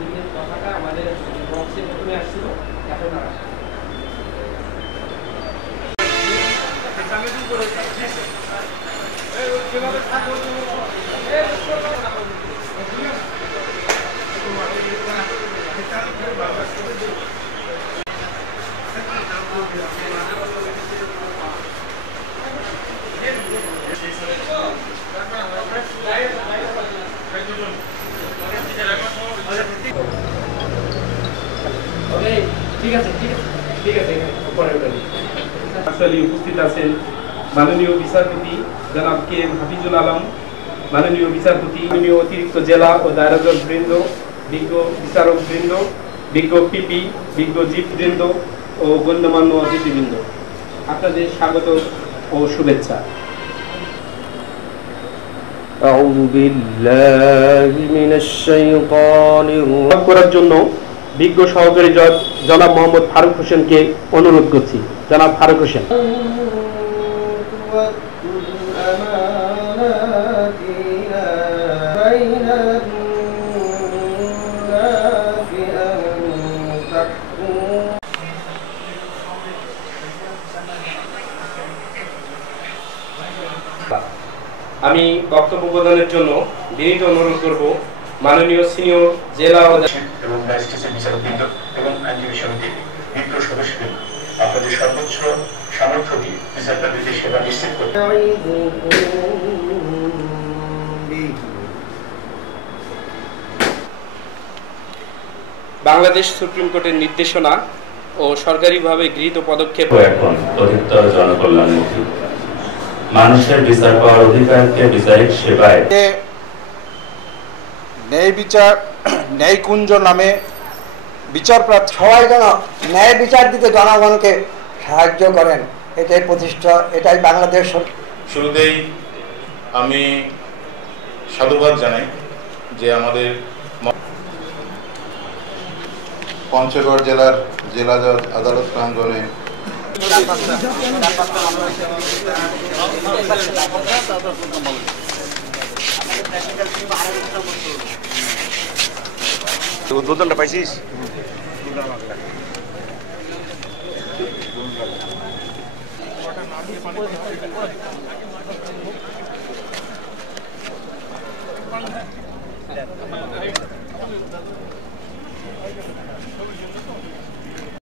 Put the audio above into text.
দলিলের কথাটা আমাদের বক্সে প্রথমে আসছিল, এখন আর আসে উপস্থিত আছেন মাননীয় বিচারপতি জনাব কে এম হাফিজুল আলম, মাননীয় বিচারপতি, মাননীয় অতিরিক্ত জেলা ও দায়রা জজ বৃন্দ, বিজ্ঞ বিচারক বৃন্দ, বিজ্ঞ পিপি, বিজ্ঞ জিপ বৃন্দ ও গণ্যমান্য অতিথিবৃন্দ, আপনাদের স্বাগত ও শুভেচ্ছা। আউযু বিল্লাহি মিনাশ শাইতানির রাজিম করার জন্য বিজ্ঞ সহকারী জজ জনাব মোহাম্মদ ফারুক হোসেনকে অনুরোধ করছি। জনাব ফারুক হোসেন। আমি বক্তব্য প্রদানের জন্য বিনীত অনুরোধ করব মাননীয় সিনিয়র জেলা এবং ম্যাজিস্ট্রেটের বিচারকবৃন্দ এবং আইনজীবী সমিতির বিজ্ঞ সদস্যদের আপনাদের সর্বোচ্চ সামর্থ্য দিয়ে বিচার কার্যের সেবা নিশ্চিত করতে বাংলাদেশ সুপ্রিম কোর্টের নির্দেশনা ও সরকারিভাবে গৃহীত পদক্ষেপ এখন অধিকতর জনকল্যাণমুখী, মানুষের বিচার পাওয়ার অধিকারকে বিচারিক সেবায় ন্যায় বিচার ন্যায় কুঞ্জ নামে বিচার প্রার্থী সবাই যেন ন্যায় বিচার দিতে জনগণকে সাহায্য করেন, এটাই প্রতিষ্ঠা, এটাই বাংলাদেশ। শুরুতেই আমি সাধুবাদ জানাই যে আমাদের পঞ্চগড় জেলার জেলা জজ আদালত প্রাঙ্গণে উদ্বোধনটা পাইছিস?